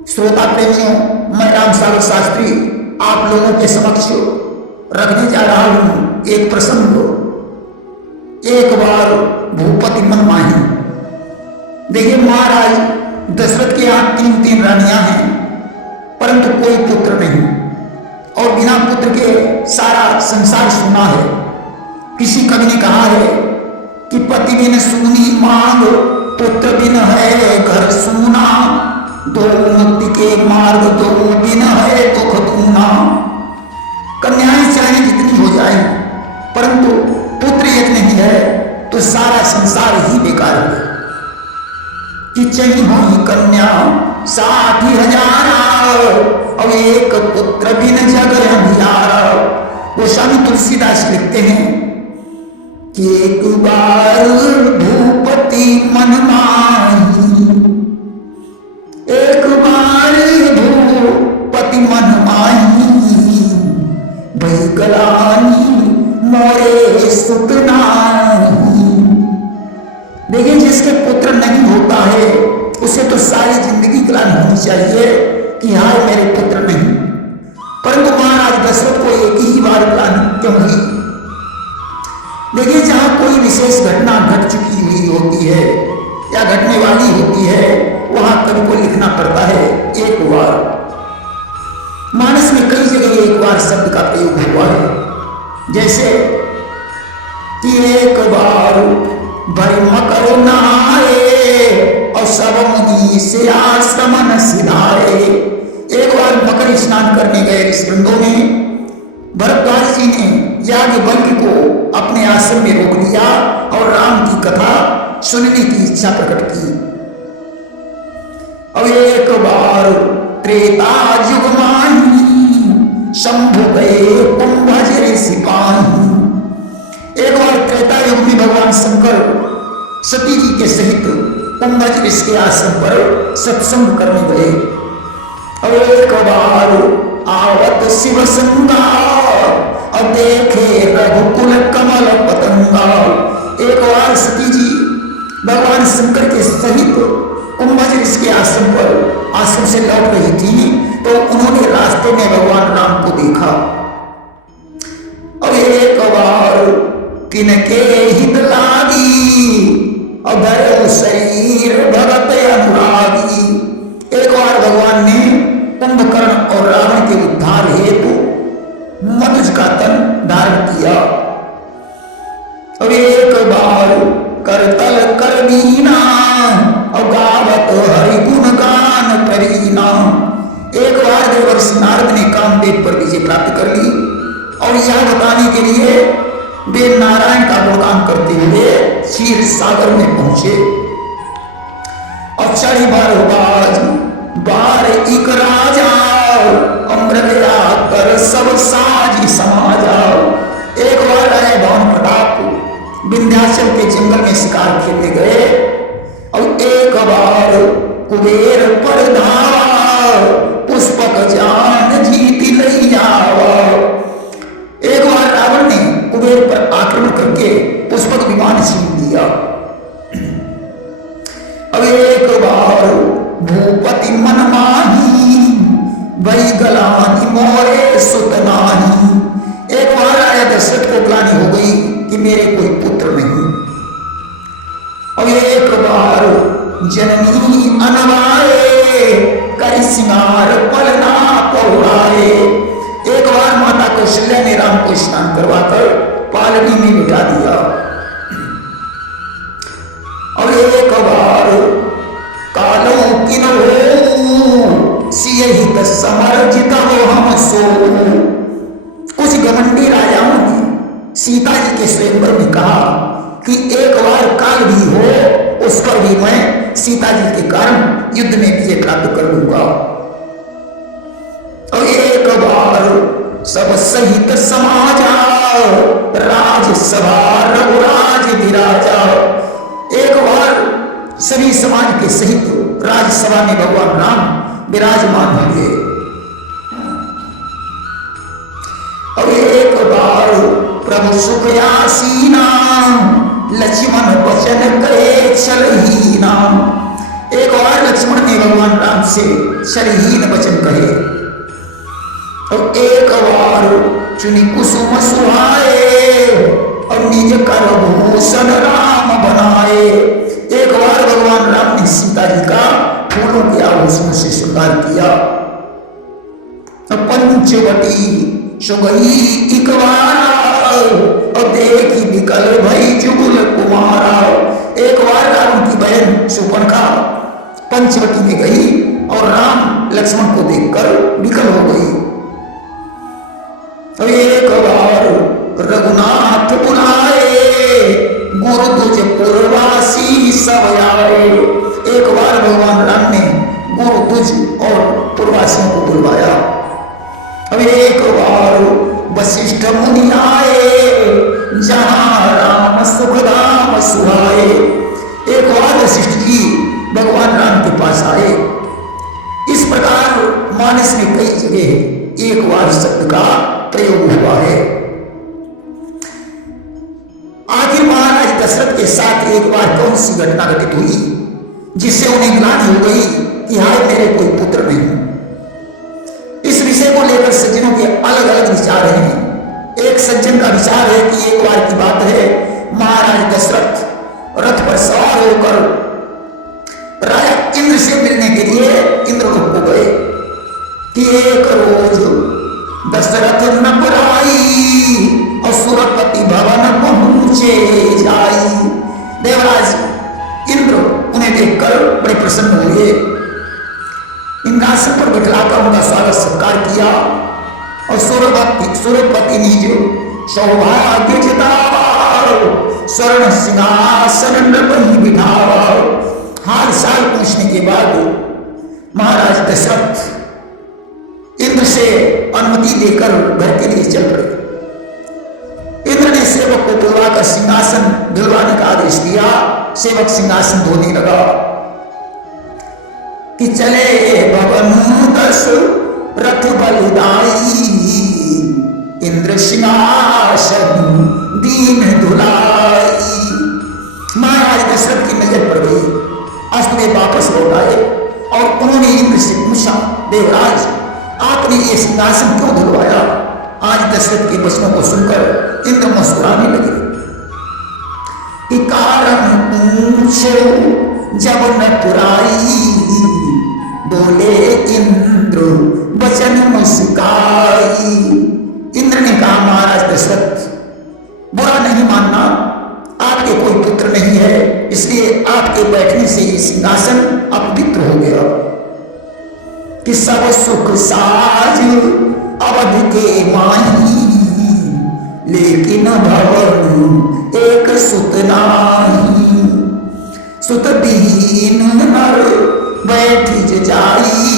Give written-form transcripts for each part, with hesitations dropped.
श्रोता प्रेमियों, मैं राम सागर शास्त्री आप लोगों के समक्ष रखने जा रहा हूं एक प्रसंग। एक बार भूपति मनमाही। देखिए, महाराज दशरथ के यहाँ 3 रानियां हैं, परंतु कोई पुत्र नहीं, और बिना पुत्र के सारा संसार सुना है। किसी कवि ने कहा है कि पति बिन सूनी मांग, पुत्र बिन है घर सूना, दो मुक्ति के मार्ग दो बिन है दुख दूना। कन्याएं चाहे जितनी हो जाए, परंतु पुत्र एक नहीं है तो सारा संसार ही बेकार है। कि चाहिए हो कन्या 60,000, और एक पुत्र बिन जग अंधियारा। वो स्वामी तुलसीदास लिखते हैं कि एक बार भूपति मनमाही, एक बार भूपति मनमाही, भई गलानी मोरे सुत नाही। देखिए, जिसके पुत्र नहीं होता है उसे तो सारी जिंदगी ग्लानि होनी चाहिए कि हाय मेरे पुत्र नहीं, परंतु महाराज दशरथ को एक ही बार ग्लानि क्यों हुई? देखिए, जहां कोई विशेष घटना घट चुकी हुई होती है या घटने वाली होती है, वहां कवि को लिखना पड़ता है एक बार। मानस में कई जगह एक बार शब्द का प्रयोग हुआ है, जैसे कि एक बार भरी मकर नहाए, और सब मुनि से आश्रमन सिधाए। एक बार मकर स्नान करने गए ऋषिवृंदों में, भरद्वाज जी ने याज्ञवल्क्य को अपने आश्रम में रोक लिया और राम की कथा सुनने की इच्छा प्रकट की। अब एक बार त्रेता युग माही, शंभु गए कुंभज सिपाही। एक बार त्रेता युग में भगवान शंकर सती जी के सहित कुंभज ऋषि के आश्रम पर सत्संग करने गए। और एक बार आवत शिव संगा, और देखे रघुकुल कमल पतंगा। एक बार सती जी भगवान शंकर के सहित कुंभज ऋषि के आश्रम से लौट रही थी, तो उन्होंने रास्ते में भगवान राम को देखा। और एक बार तिनके हित लागी, और शरीर भगत अनुरागी। एक बार भगवान ने कुंभकर्ण और रावण के उद्धार हेतु मनुज का तन धारण किया। और एक बार करतल कर बीना, और गावत हरि गुण गान करीना। एक बार देवर्षि नारद ने कामदेव पर विजय प्राप्त कर ली, और यह बताने के लिए वे नारायण का गुणगान करते हुए क्षीर सागर में पहुंचे। और चढ़ी बार बार इक राजा, अमृगया कर सब साजी समाजा। एक बार आए भवन प्रताप विंध्याचल के जंगल में शिकार खेलने गए, और एक बार कुबेर पर धावा, पुष्पक जान जीत लैयावा। एक बार रावण ने कुबेर पर आक्रमण करके पुष्पक विमान छीन लिया। अब एक बार भूपति मनमाही, वही गलानी मोरे सुत नाही। एक बार आया दशरथ को ग्लानि हो गई कि मेरे कोई पुत्र नहीं। अब एक बार जननी अनवाए, कर सिंगार पलना पौड़ाए। एक बार माता कौशल्या ने राम को स्नान करवाकर पालनी में बिठा दिया। और एक बार कालों किनो सियहित समर्जित हो हम सो। कुछ घमंडी राजाओं ने सीता जी के स्वयंवर में कहा कि एक बार काल भी हो, उस पर भी मैं सीता जी के कारण युद्ध में विजय प्राप्त कर लूंगा। और एक बार सब सहित समाजा, राजसभा रघुराज विराजा। एक बार सभी समाज के सहित राजसभा में भगवान राम विराजमान होंगे। और एक बार प्रभु सुखयासीना, लक्ष्मण वचन कहे चलहीना। एक बार लक्ष्मण ने भगवान राम से शरीहीन वचन कहे। और एक बार चुनी कुसुम सुहाए और निज कर भूषण राम बनाए। एक बार भगवान राम ने सीता जी का फूलों के आभूषण से श्रृंगार किया। पंचवटी सुगई एक बार और देखी विकल भई जुगुल कुमारा। एक बार राम की बहन सुपर्णखा पंचवटी में गई और राम लक्ष्मण को देखकर विकल हो गई। तो एक बार रघुनाथ बुलाए गुरु तुझ पुरवासी सब आए। एक बार भगवान राम ने गुरु तुझ और पुरवासियों को बुलवाया। अब एक बार वशिष्ठ मुनि आए जहां राम सुखधाम सुहाए। एक बार वशिष्ठ जी भगवान राम के पास आए। इस प्रकार मानस में कई जगह एक बार शब्द का प्रयोग हुआ है। आखिर महाराज दशरथ के साथ एक बार कौन सी घटना घटित हुई जिससे उन्हें ग्लानि हो गई कि हाय मेरे कोई पुत्र नहीं। इस विषय को लेकर सज्जनों के अलग अलग विचार हैं। एक सज्जन का विचार है कि एक बार की बात है, महाराज दशरथ रथ पर सवार होकर राजा इंद्र से मिलने के लिए इंद्रलोक को गए कि एक रोज दशरथ नपराई और सुरपति भवन पहुंचे जाई। देवराज इंद्र उन्हें देखकर बड़े प्रसन्न हुए। इंद्रासन पर बिठलाकर उनका स्वागत सत्कार किया और सूर्यपति ने जो सौभाग्य जितावा स्वर्ण सिंहासन वही बिठावा। हाल साल पूछने के बाद महाराज दशरथ इंद्र से अनुमति लेकर घर के लिए चल पड़े। इंद्र ने सेवक को बुलवाकर सिंहासन दिलवाने का आदेश दिया। सेवक सिंहासन धोने लगा कि चले भवन दस रथ बलदाई इंद्र सिंहासन दीन धुलाई। महाराज दशरथ की नजर पड़ गई। अस्त में वापस लौट आए और उन्होंने इंद्र से पूछा, देवराज आपने ये सिंहासन क्यों धुलवाया? आज दशरथ के वचनों को सुनकर इंद्र मुस्कुराने लगे। कारण पूछो जब न पुराई बोले इंद्र वचन मुस्काई। इंद्र ने कहा, महाराज दशरथ बुरा नहीं मानना, आपके कोई पुत्र नहीं है, इसलिए आपके बैठने से ये सिंहासन अपवित्र हो गया कि सब सुख साज अवध के माही लेकिन भवन एक सुत नाही। सुत दीन नर बैठी जाई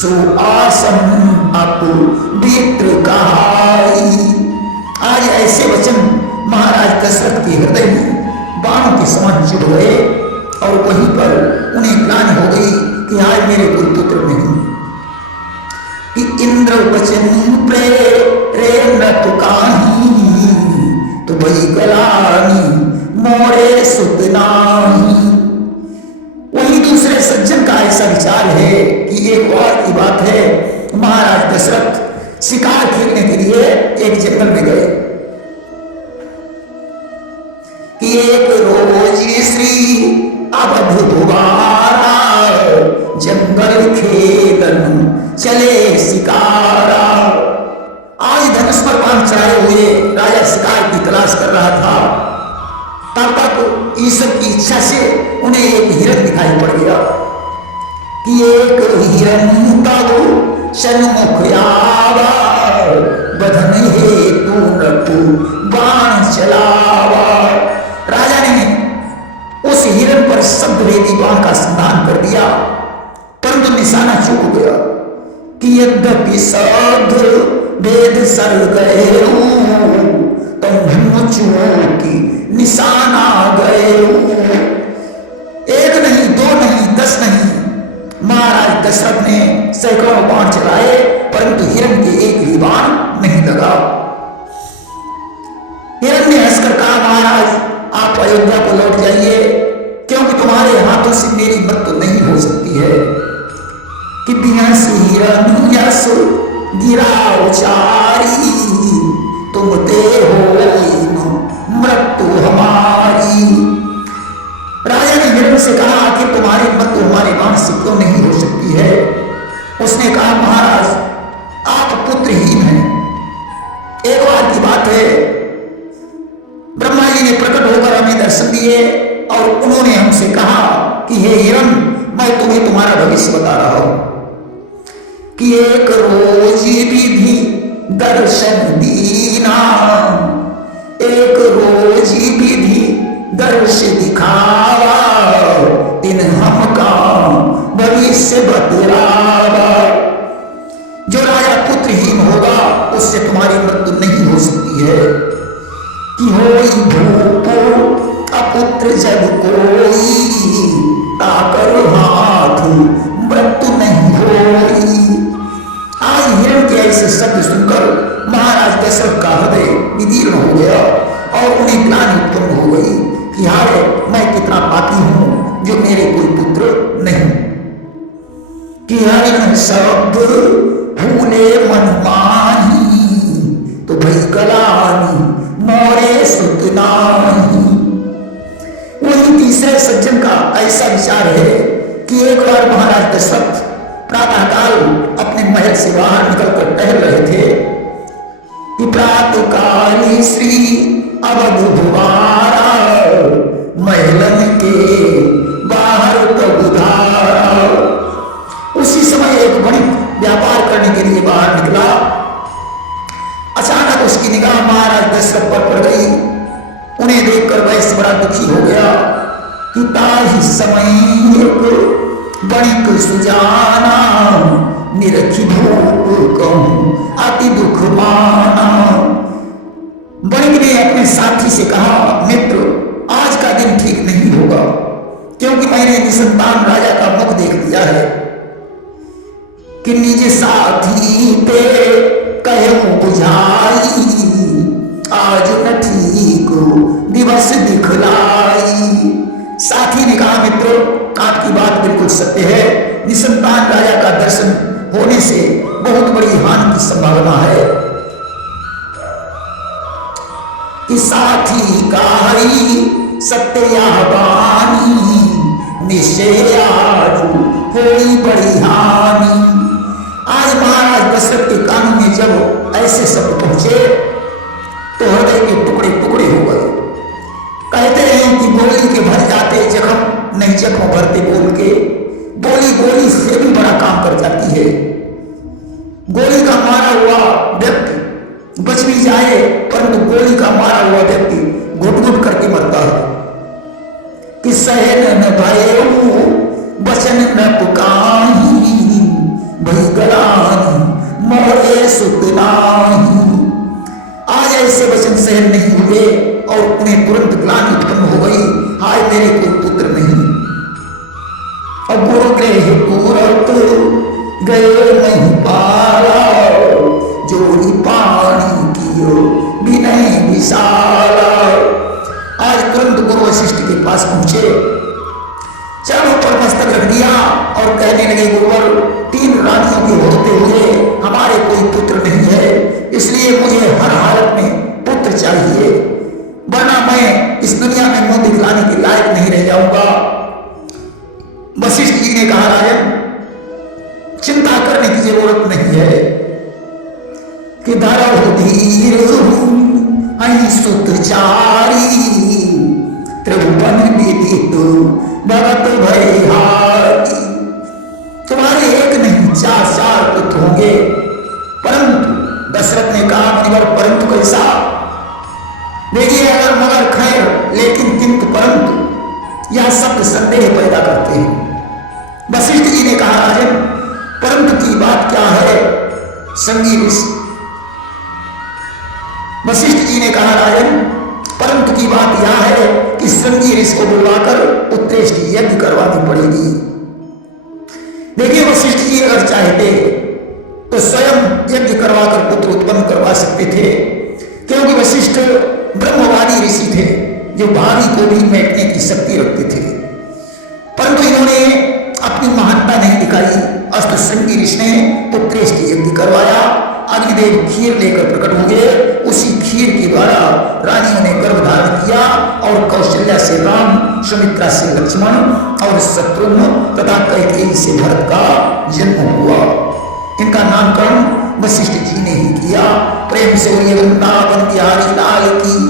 सो आसन अपवित्र कहाई। आज ऐसे वचन महाराज दशरथ के हृदय में बाणों के समान चुभ गए और वहीं पर उन्हें ग्लानि हो गई कि आज मेरे कोई पुत्र नहीं। कि इंद्र वचन प्रेरणत काहि तो वही गलानी मोरे सुत नाही। वही दूसरे सज्जन का ऐसा विचार है कि एक और की बात है, महाराज दशरथ शिकार खेलने के लिए एक जंगल में गए कि एक रोज श्री अवध दोबारा जंगल खेलन चले शिकारा। आज धनुष पर बाण चढ़ाए हुए राजा शिकार की तलाश कर रहा था। तब तक ईश्वर की इच्छा से उन्हें एक हिरन दिखाई पड़ गया कि एक हिरन तब सन्मुख आवा बधन हेतु नटु बाण चलावा। राजा ने उस हिरन पर शब्दवेदी बाण का संधान कर दिया, परंतु निशाना चूक गया कि यद्यपि सद वेद सर गए तुम चूकी निशाना गए। एक नहीं, दो नहीं, 10 नहीं, महाराज दशरथ ने सैकड़ों बाण चलाए, परंतु हिरन के एक भी बाण नहीं लगा। हिरन ने हंसकर कहा, महाराज आप अयोध्या को लौट जाइए, क्योंकि तुम्हारे हाथों से मेरी मृत्यु नहीं हो सकती है। कि बिहस हिरन यस गिराओ चारी, तुम ते हो मृत्यु हमारी। राजा ने हिरण से कहा कि तुम्हारी मृत्यु हमारे बाण से क्यों नहीं हो सकती है। उसने कहा महाराज आप पुत्रहीन हैं। एक बार की बात है, ब्रह्मा जी ने प्रकट होकर हमें दर्शन दिए और उन्होंने हमसे कहा कि हे हिरण, मैं तुम्हें तुम्हारा भविष्य बता रहा हूं कि एक रोज विधि दर्शन दीना, एक रोज विधि दर्श दिखावा, तीन हमका भविष्य बतलावा। जो राजा पुत्रहीन होगा उससे तुम्हारी मृत्यु नहीं हो सकती है। कि होई भूप अपुत्र जब कोई, ताकर हाथ मृत्यु नहीं होई। आज हिरण के ऐसे शब्द सुनकर महाराज दशरथ का हृदय विदीर्ण हो गया और उन्हें ग्लानि उत्पन्न हो गई कि हाय मैं कितना पापी हूं जो मेरे कोई पुत्र नहीं। कि हरिण शब्द भूले मन माही, तो भई गलानी मोरे सुत नाही। वही तीसरे सज्जन का ऐसा विचार है कि एक बार महाराज दशरथ प्रातःकाल अपने महल से बाहर निकलकर टहल रहे थे कि प्रातःकाली श्री अवध भुवारा, महलन के बाहर तब उधारा। उसी समय एक वणिक व्यापार करने के लिए बाहर निकला। अचानक उसकी निगाह महाराज दशरथ पर पड़ गई। उन्हें देखकर वैश्य बड़ा दुखी हो गया कि ताही समय एक बणिक सुजाना, निरखी भूप कहूं अति दुख माना। बणिक ने अपने साथी से कहा मित्र, आज का दिन ठीक नहीं होगा क्योंकि मैंने निसंतान राजा का मुख देख लिया है कि निज साथी पे कहूं बुझाई, आज न ठीक दिवस दिखलाई। साथी ने कहा मित्र आपकी बात बिल्कुल सत्य है, निसंतान राजा का दर्शन होने से बहुत बड़ी हानि की संभावना है। कि साथी का हरि सत्या बानी, निश्चय आज होई बड़ी हानि। आज महाराज दशरथ के कान में जब ऐसे शब्द पहुंचे तो हृदय के टुकड़े टुकड़े हो गए। कहते हैं कि गोली के भर जाते जख्म नहीं जख्म भरते बोल के। गोली गोली से भी बड़ा काम कर जाती है। गोली का मारा हुआ व्यक्ति बच भी जाए परंतु गोली का मारा हुआ व्यक्ति घुट घुट करके मरता है। कि सहन न भयऊ बचन न पुकाही, भई गलानी मोरे सुत नाही। आज ऐसे वचन सहन नहीं हुए और उन्हें तुरंत ग्लानि उत्पन्न हो गई, हाय मेरे कोई पुत्र नहीं। अब गुरुगृह तुरंत गए नहीं पाला, जोड़ी पानी कियो विनय विशाला। आज तुरंत गुरु वशिष्ठ के पास पहुंचे, चरणों पर मस्तक रख दिया और कहने लगे गुरुवर, 3 रानियों के होते हुए हमारे कोई पुत्र नहीं है, इसलिए मुझे हर हालत में पुत्र चाहिए, वरना मैं इस दुनिया में मुंह दिखलाने के लायक नहीं रह जाऊंगा। वशिष्ठ जी ने कहा राजन चिंता करने की जरूरत नहीं है कि धरो धीर सुतचारी, त्रिभुवन विदित भरत भयहारी। तुम्हारे एक नहीं 4 पुत्र होंगे। परंतु दशरथ ने कहा मुनिवर परंतु कैसा? देखिए अगर मगर खैर लेकिन किंतु परंतु यह शब्द संदेह पैदा करते हैं। वशिष्ठ जी ने कहा राजन परंतु की बात क्या है? संगी वशिष्ठ जी ने कहा राजन परंतु की बात यह है कि संगी ऋषि को बुलवाकर उत्कृष्ट यज्ञ करवानी पड़ेगी। देखिए वशिष्ठ जी अगर चाहते तो स्वयं यज्ञ करवाकर पुत्र उत्पन्न करवा सकते थे, क्योंकि वशिष्ठ ब्रह्मवादी ऋषि थे जो भावी को भी मेटने की शक्ति रखते थे। परंतु इन्होंने अपनी महानता नहीं दिखाई, तब श्रृंगी ऋषि ने पुत्रेष्टि यज्ञ करवाया। अग्निदेव खीर लेकर प्रकट हुए। उसी खीर के द्वारा रानियों ने गर्भ धारण किया और कौशल्या से राम, सुमित्रा से लक्ष्मण और शत्रुघ्न तथा कैकेयी से भरत का जन्म हुआ। इनका नामकरण वशिष्ठ जी ने ही किया। प्रेम से बोलिए वृंदावन बिहारी लाल की